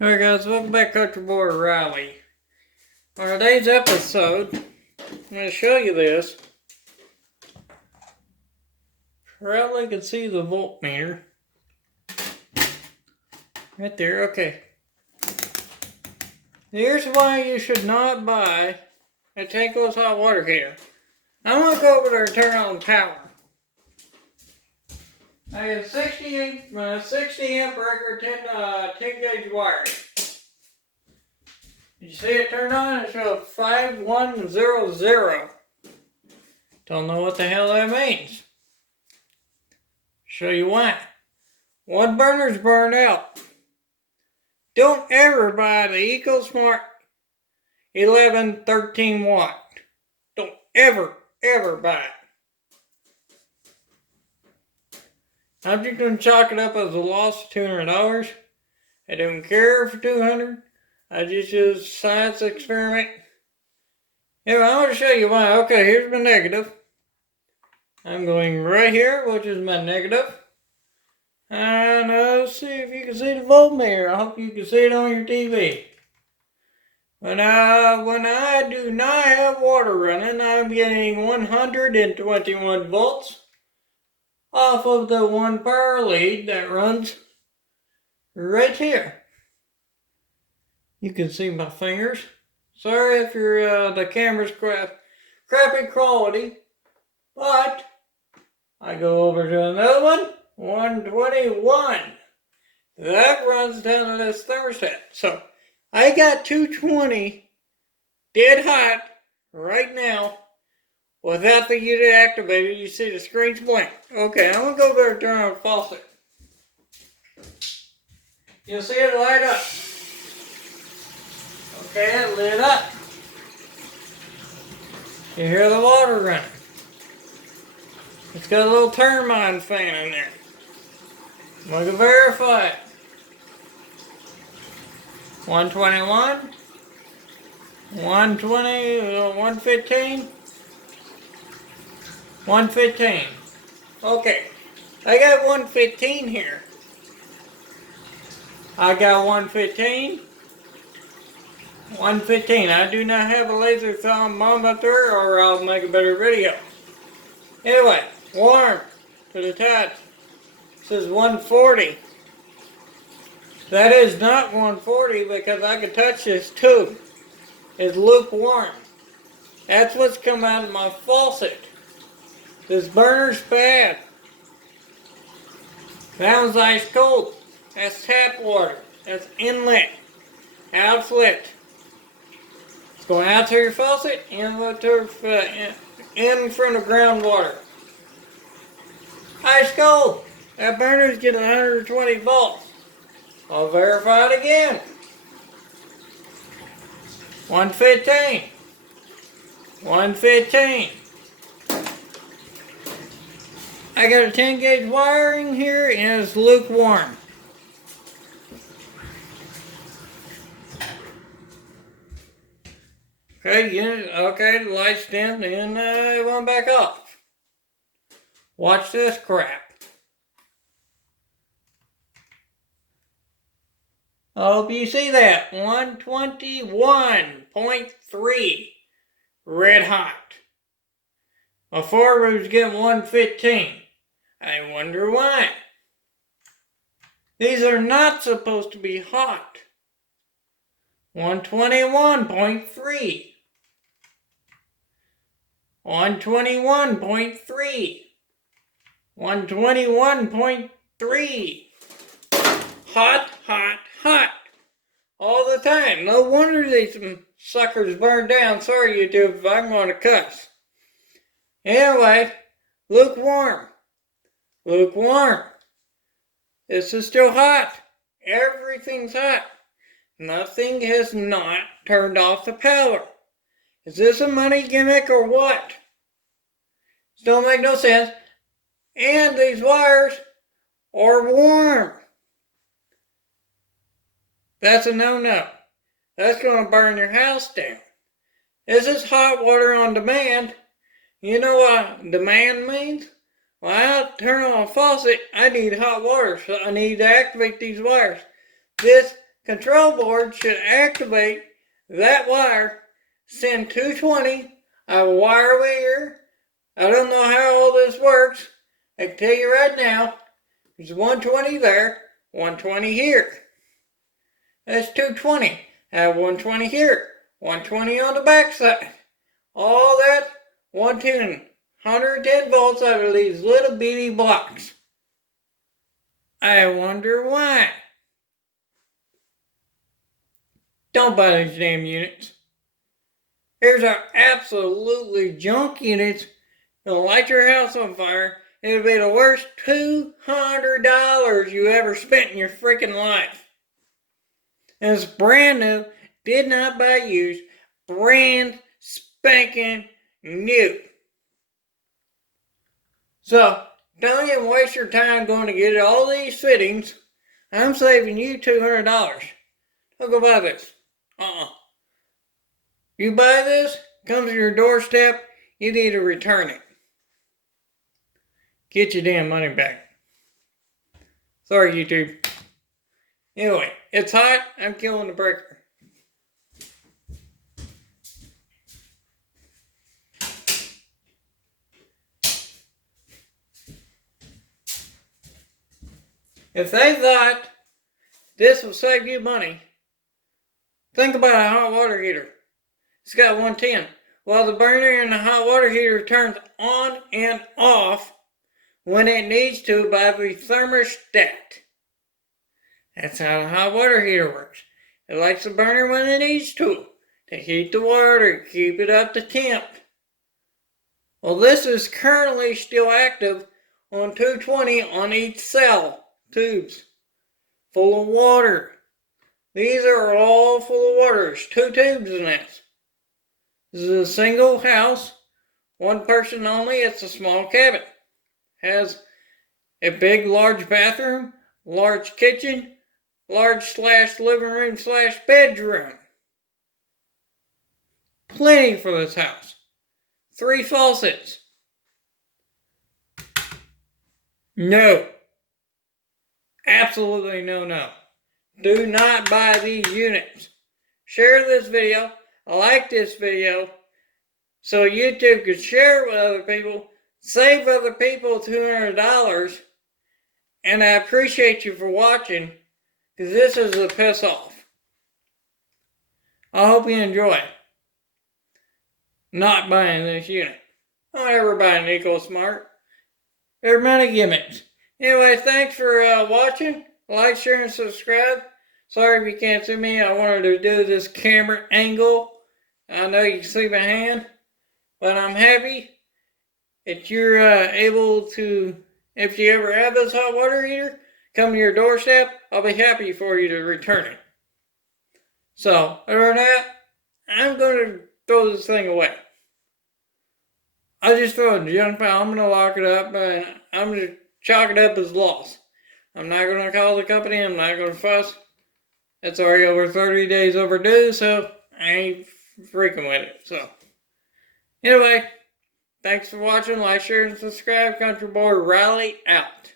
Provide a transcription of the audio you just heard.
Alright guys, welcome back to Country Boy Riley. On today's episode, I'm going to show you this. Probably can see the voltmeter. Right there, okay. Here's why you should not buy a tankless hot water heater. I'm going to go over there and turn on the power. I have 60 amp breaker, 10 gauge wire. Did you see it turn on? It showed 5100. Don't know what the hell that means. Show you why. One burner's burned out. Don't ever buy the EcoSmart 13 watt. Don't ever buy it. I'm just going to chalk it up as a loss of $200. I don't care for $200. I just use science experiment. Anyway, I want to show you why. Okay, here's my negative. I'm going right here, which is my negative. And let's see if you can see the voltmeter. I hope you can see it on your TV. When I do not have water running, I'm getting 121 volts off of the one power lead that runs right here. You can see my fingers. Sorry if the camera's crappy quality, but I go over to another one, 121. That runs down to this thermostat. So I got 220 dead hot right now without the unit activated. You see the screen's blank. Okay, I'm gonna go over and turn on the faucet. You'll see it light up. Okay, it lit up. You hear the water running. It's got a little turbine fan in there. I'm going to verify it. 121, 120, 115, 115. Okay, I got 115 here. I got 115. 115. I do not have a laser thermometer or I'll make a better video. Anyway, warm to the touch. This is 140. That is not 140 because I can touch this too. It's lukewarm. That's what's come out of my faucet. This burner's bad. That one's ice cold. That's tap water. That's inlet. Outlet. Going out to your faucet, inlet to in front of groundwater. Ice cold. That burner's getting 120 volts. I'll verify it again. 115. 115. I got a 10 gauge wiring here and it's lukewarm. Okay, the light's dimmed and it went back off. Watch this crap. I hope you see that. 121.3 red hot. Before we was getting 115. I wonder why. These are not supposed to be hot. 121.3. 121.3. 121.3. Hot, hot, hot. All the time. No wonder these suckers burned down. Sorry, YouTube, if I'm going to cuss. Anyway, lukewarm. Lukewarm. This is still hot. Everything's hot. Nothing has not turned off the power. Is this a money gimmick or what? This don't make no sense. And these wires are warm. That's a no-no. That's going to burn your house down. This is hot water on demand. You know what demand means? When I turn on a faucet, I need hot water, so I need to activate these wires. This control board should activate that wire, send 220, I wire over here. I don't know how all this works. I can tell you right now, there's 120 there, 120 here. That's 220. I have 120 here, 120 on the back side. All that 110 volts out of these little bitty blocks. I wonder why. Don't buy these damn units. Here's our absolutely junk units. It'll light your house on fire. It'll be the worst $200 you ever spent in your freaking life. And it's brand new, did not buy used, brand spanking new. So, don't even waste your time going to get all these fittings. I'm saving you $200. Don't go buy this. You buy this, comes to your doorstep, you need to return it. Get your damn money back. Sorry, YouTube. Anyway, it's hot. I'm killing the breaker. If they thought this will save you money, think about a hot water heater. It's got 110. Well, the burner in the hot water heater turns on and off when it needs to by the thermostat. That's how the hot water heater works. It likes the burner when it needs to heat the water, keep it up to temp. Well, this is currently still active on 220 on each cell, tubes, full of water. These are all full of water. There's 2 tubes in this. This is a single house, 1 person only. It's a small cabin. Has a big, large bathroom, large kitchen, large / living room / bedroom. Plenty for this house. 3 faucets. No. Absolutely no. Do not buy these units. Share this video. Like this video so YouTube can share it with other people. Save other people $200. And I appreciate you for watching, because this is a piss off. I hope you enjoy not buying this unit. Don't ever buy an EcoSmart. They're money gimmicks. Anyway, thanks for watching. Like, share, and subscribe. Sorry if you can't see me. I wanted to do this camera angle. I know you can see my hand. But I'm happy that you're able to, if you ever have this hot water heater, come to your doorstep, I'll be happy for you to return it. So, other than that, I'm going to throw this thing away. I'll just throw it in the junk pile. I'm going to lock it up, and I'm going to chalk it up as lost. I'm not going to call the company. I'm not going to fuss. It's already over 30 days overdue, so I ain't freaking with it. So, anyway, thanks for watching. Like, share, and subscribe. Country Boy Riley out.